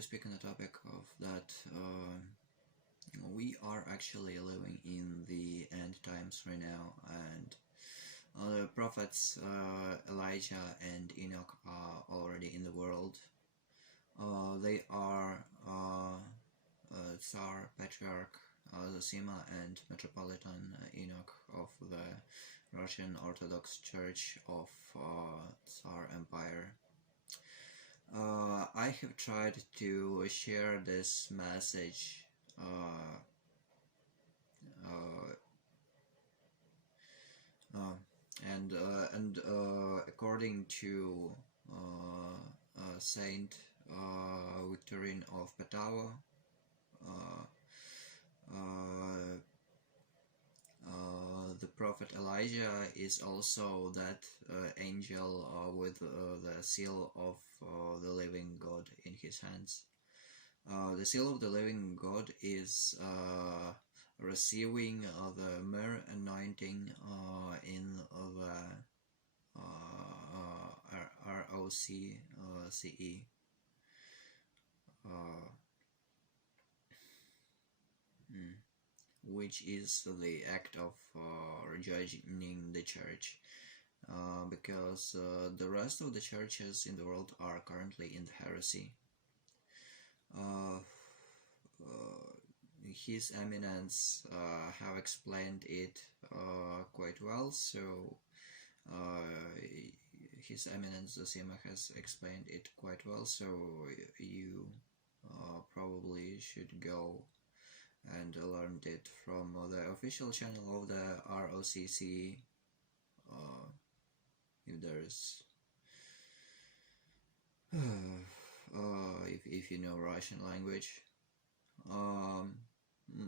to speak on the topic of that we are actually living in the end times right now, and the prophets Elijah and Enoch are already in the world. They are Czar-Patriarch Zosima and metropolitan Enoch of the Russian Orthodox Church of Tsar Empire. I have tried to share this message and according to Saint Victorinus of Pettau, the prophet Elijah is also that angel with the seal of the living God in his hands. The seal of the living God is receiving the myrrh anointing in the ROC CE. Which is the act of judging the church, because the rest of the churches in the world are currently in the heresy. His Eminence have explained it quite well, so His Eminence Zosima has explained it quite well, so you probably should go and learned it from the official channel of the ROC CE, if there's if you know Russian language.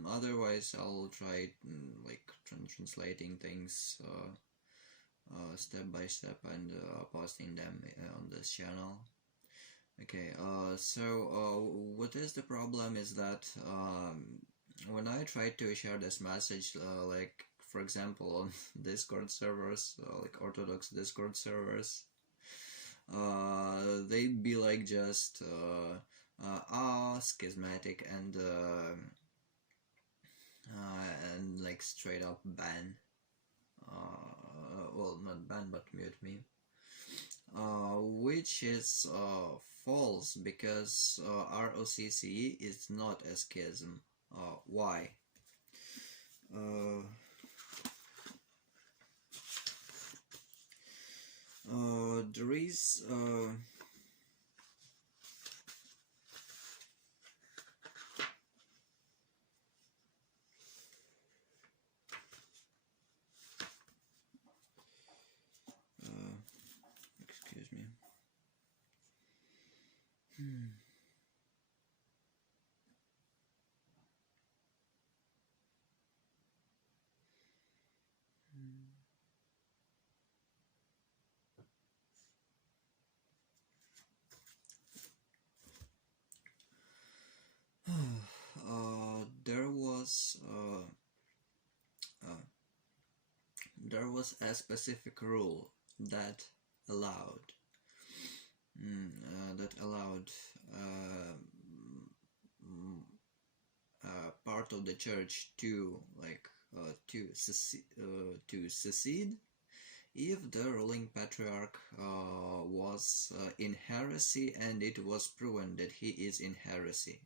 Otherwise I'll try like translating things step by step and posting them on this channel. Okay, so what is the problem is that when I try to share this message, like for example on Discord servers, like Orthodox Discord servers, they be like just schismatic and like straight up ban, well, not ban but mute me, which is false, because ROC CE is not a schism. Why? There is excuse me. There was a specific rule that allowed part of the church to secede if the ruling patriarch was in heresy and it was proven that he is in heresy.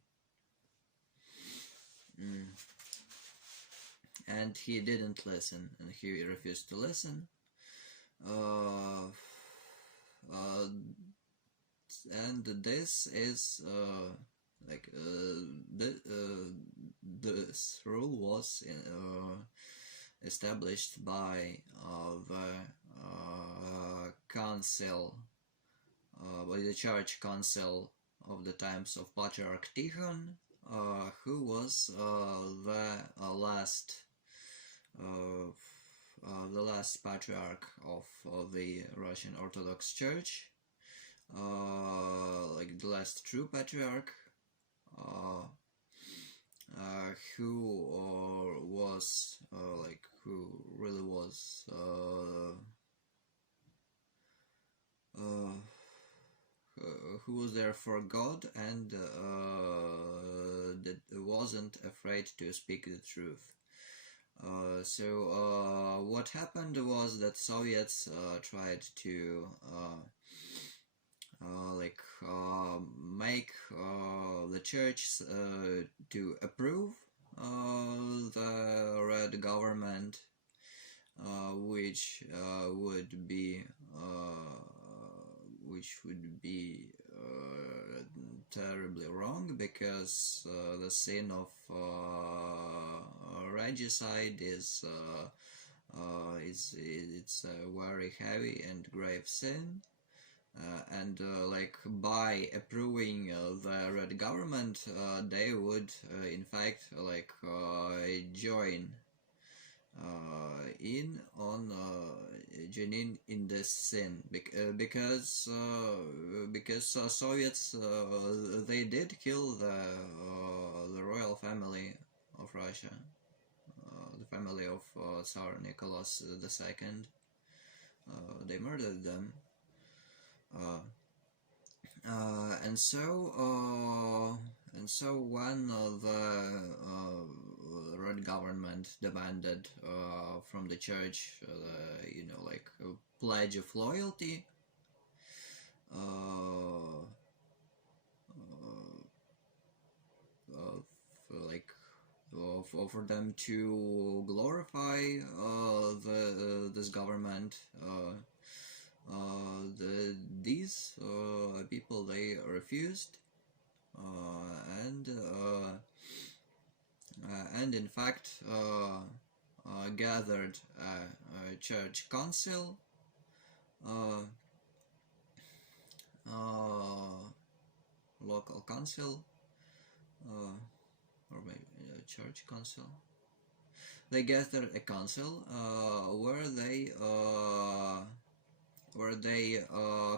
And he didn't listen, and he refused to listen. And this is this rule was established by the council, by the church council of the times of Patriarch Tikhon, who was the last patriarch of the Russian Orthodox Church, like the last true patriarch, who was who really was who was there for God and that wasn't afraid to speak the truth. So what happened was that Soviets tried to make the church to approve the Red government, which would be terribly wrong, because the sin of regicide is it's a very heavy and grave sin. And by approving the Red government, they would in fact join in this sin, because Soviets they did kill the royal family of Russia, the family of Tsar Nicholas II. They murdered them. And so when the Red government demanded from the church, a pledge of loyalty, for them to glorify this government. These people, they refused, and in fact gathered a church council, local council, or maybe a church council. They gathered a council where they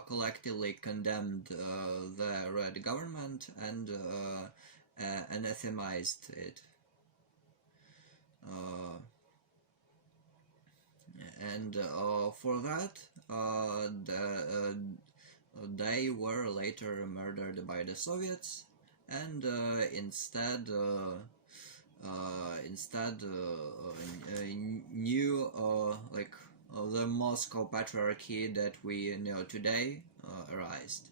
collectively condemned the Red government and anathemized it. And for that, they were later murdered by the Soviets, and instead new the Moscow Patriarchy that we know today arose.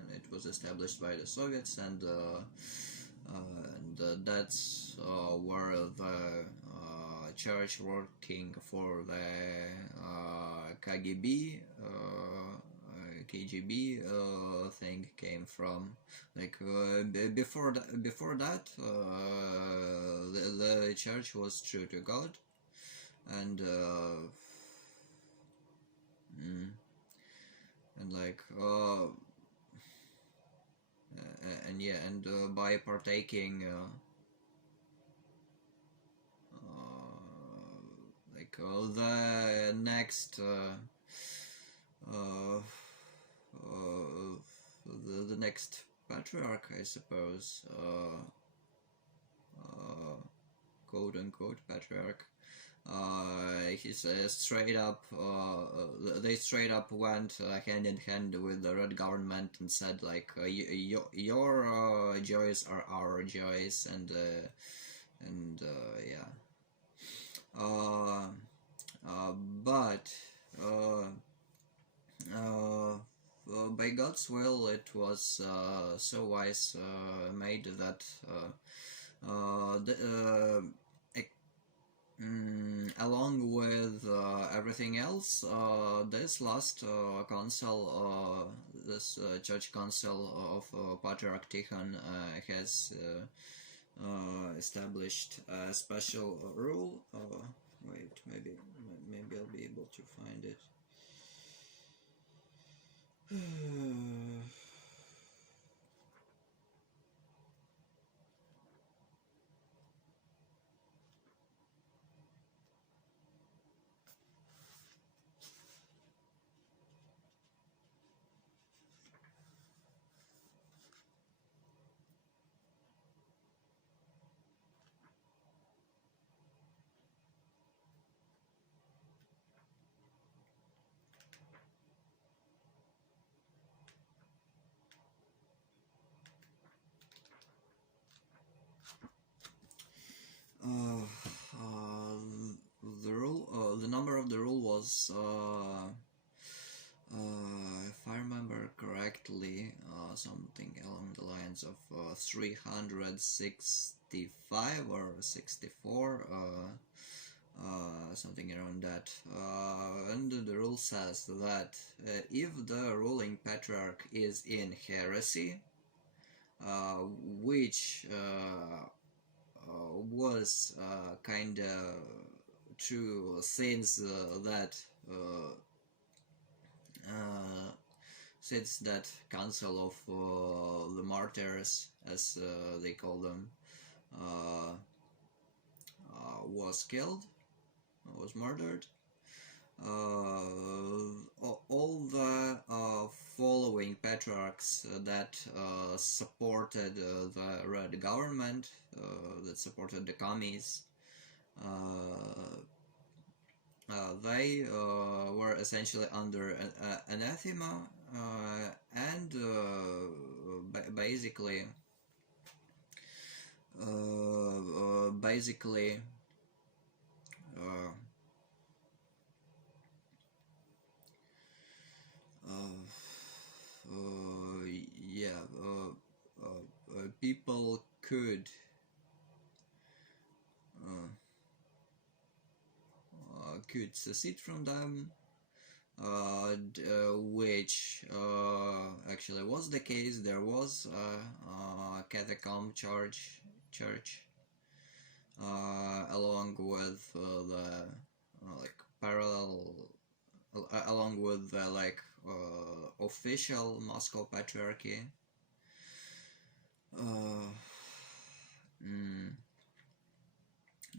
And it was established by the Soviets, and that's where the church working for the KGB thing came from. Before that, the church was true to God, and by partaking the next the next patriarch, I suppose, quote unquote patriarch, he says straight up, they straight up went hand in hand with the Red government and said your joys are our joys, and yeah. But by God's will, it was so wise made that along with everything else, this last council, this church council of Patriarch Tikhon has established a special rule. Wait, maybe I'll be able to find it. was, if I remember correctly, something along the lines of 365 or 64, something around that. And the rule says that if the ruling patriarch is in heresy, which was kind of true since that council of the martyrs, as they call them, was murdered. All the following patriarchs that supported the Red government, that supported the commies, they were essentially under anathema, and basically people could secede from them, which actually was the case. There was a catacomb church, along with the along with the official Moscow Patriarchy.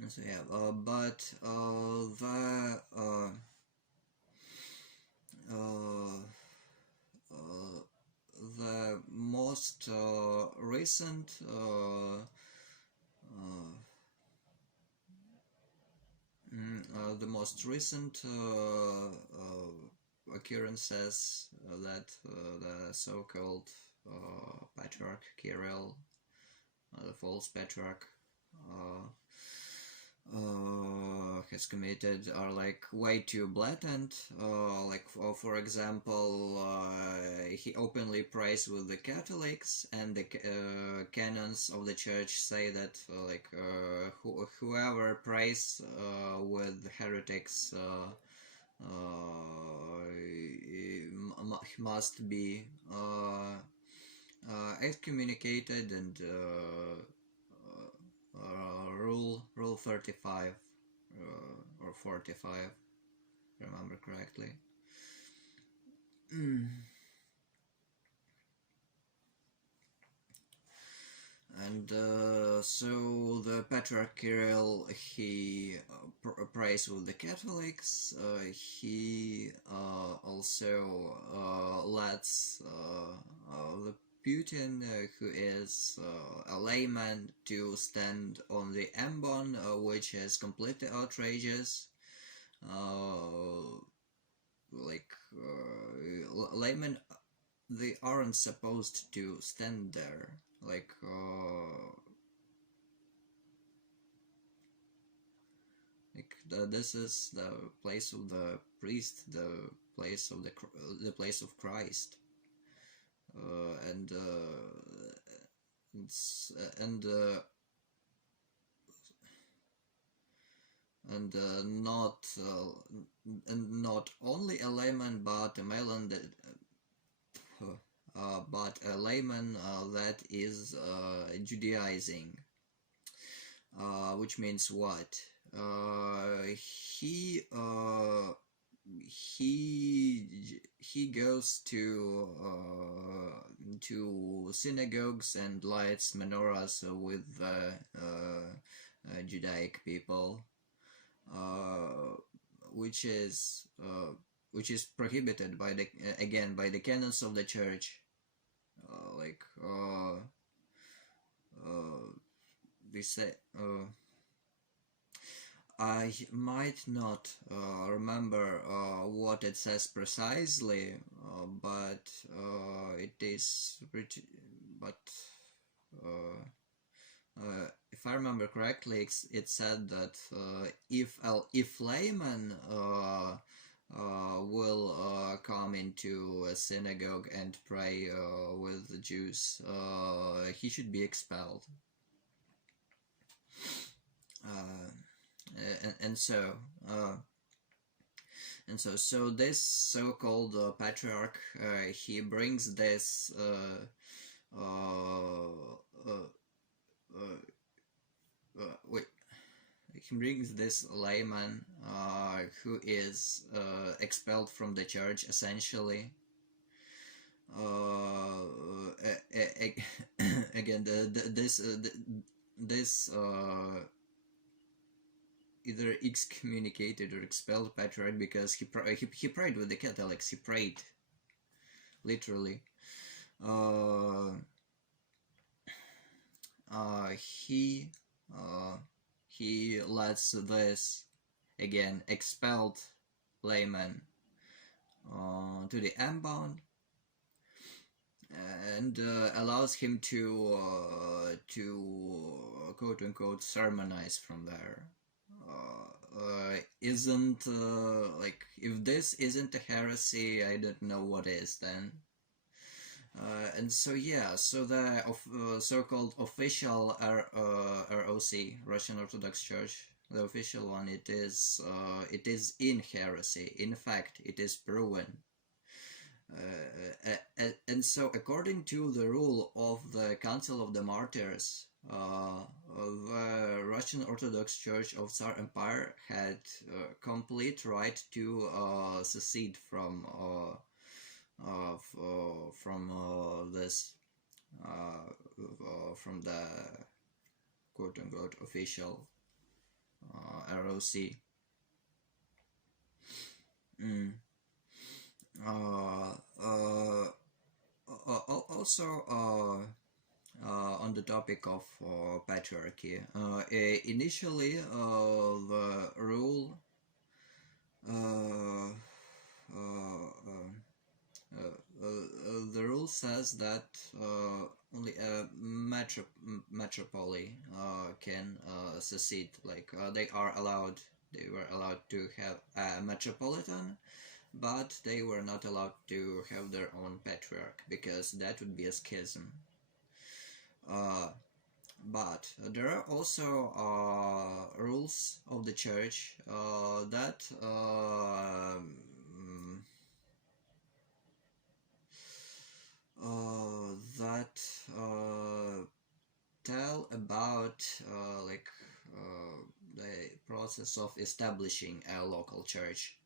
So yeah, but the most recent occurrences that the so-called Patriarch Kirill, the false Patriarch, has committed are way too blatant. For example, he openly prays with the Catholics, and the canons of the church say that whoever prays with heretics must be excommunicated, and rule 35 or 45, if I remember correctly. And so the Patriarch Kirill, he prays with the Catholics. He also lets the Putin, who is a layman, to stand on the ambon, which is completely outrageous. Laymen, they aren't supposed to stand there. This is the place of the priest, the place of the place of Christ. And not only a layman, but a layman that is Judaizing, which means what? He goes to synagogues and lights menorahs with Judaic people, which is prohibited by the canons of the church. They say, I might not remember what it says precisely, but it is pretty. But if I remember correctly, it said that if laymen will come into a synagogue and pray with the Jews, he should be expelled. So this so-called patriarch, he brings this he brings this layman who is expelled from the church, essentially. Again, this either excommunicated or expelled patriarch, because he prayed with the Catholics. He prayed, literally. He lets this, again, expelled layman to the M-bound, and allows him to quote-unquote sermonize from there. Isn't like, if this isn't a heresy, I don't know what is then. And so yeah, so the so-called official ROC, Russian Orthodox Church, the official one, it is in heresy. In fact, it is proven. And so, according to the rule of the Council of the Martyrs, the Russian Orthodox Church of Tsar Empire had complete right to secede from this, from the quote-unquote official ROC. Also, on the topic of patriarchy, initially the rule says that only a metropoly can secede. Like they were allowed to have a metropolitan, but they were not allowed to have their own patriarch, because that would be a schism. But there are also rules of the church that tell about the process of establishing a local church.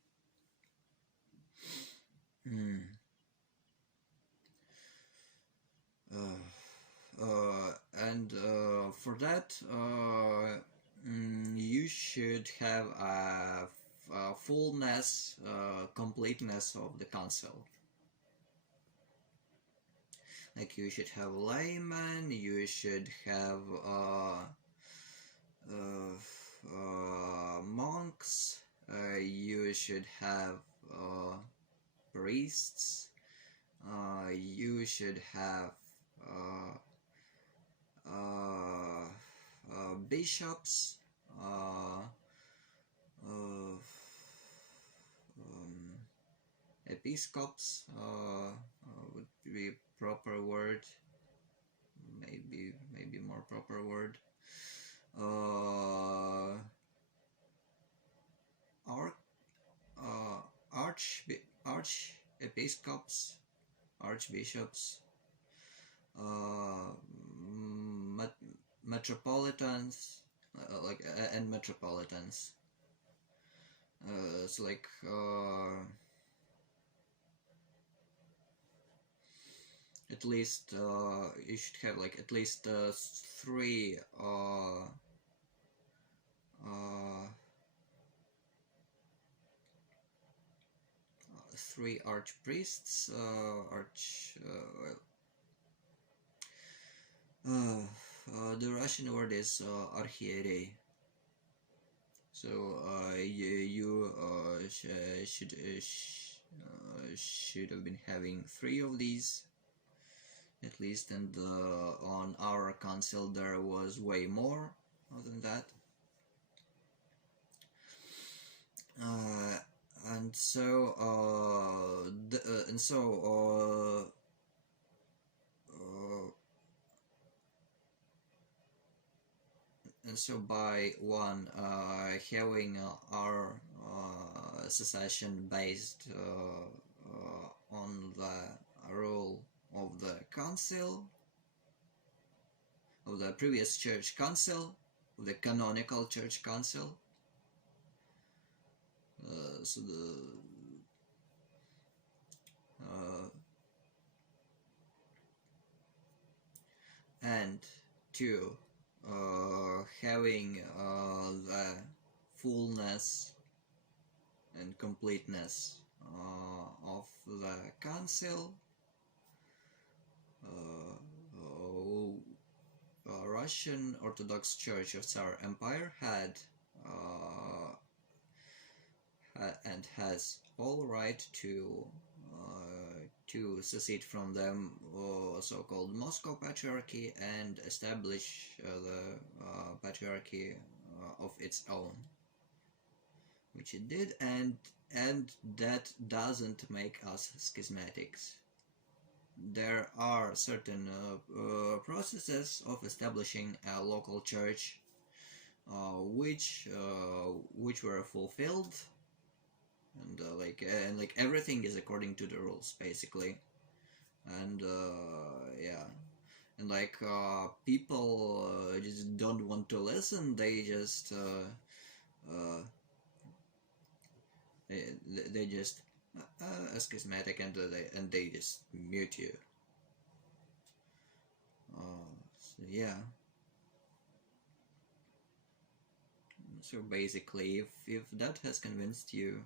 And for that, you should have a fullness, completeness of the council. Like, you should have laymen, you should have monks, you should have priests, you should have bishops, episcopes would be proper word, maybe more proper word. Archiepiscops, archbishops, metropolitans, and metropolitans. So like at least you should have like at least three archpriests, the Russian word is archierei. So you should have been having 3 of these at least, and on our council there was way more than that. And and so by one having our secession based on the rule of the council, of the previous church council, of the canonical church council. And two, having the fullness and completeness of the council, Russian Orthodox Church of Tsar Empire had and has all right to secede from them so-called Moscow Patriarchy and establish the Patriarchy of its own, which it did, and that doesn't make us schismatics. There are certain processes of establishing a local church which were fulfilled, and like everything is according to the rules basically, and yeah, and like people just don't want to listen. They just they just schismatic, and they just mute you. So yeah. So basically, if that has convinced you,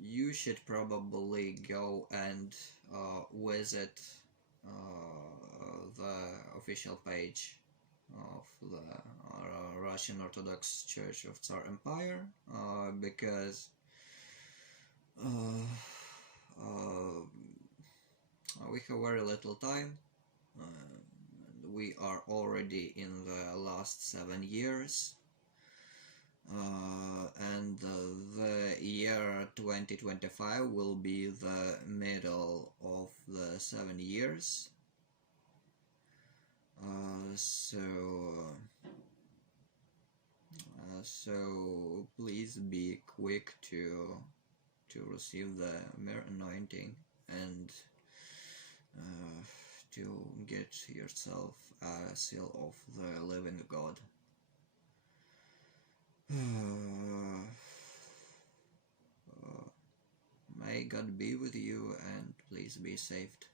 you should probably go and visit the official page of the Russian Orthodox Church of Tsar Empire, because we have very little time. We are already in the last 7 years, and the year 2025 will be the middle of the 7 years. So please be quick to receive the myrrh anointing and to get yourself a seal of the living God. May God be with you, and please be saved.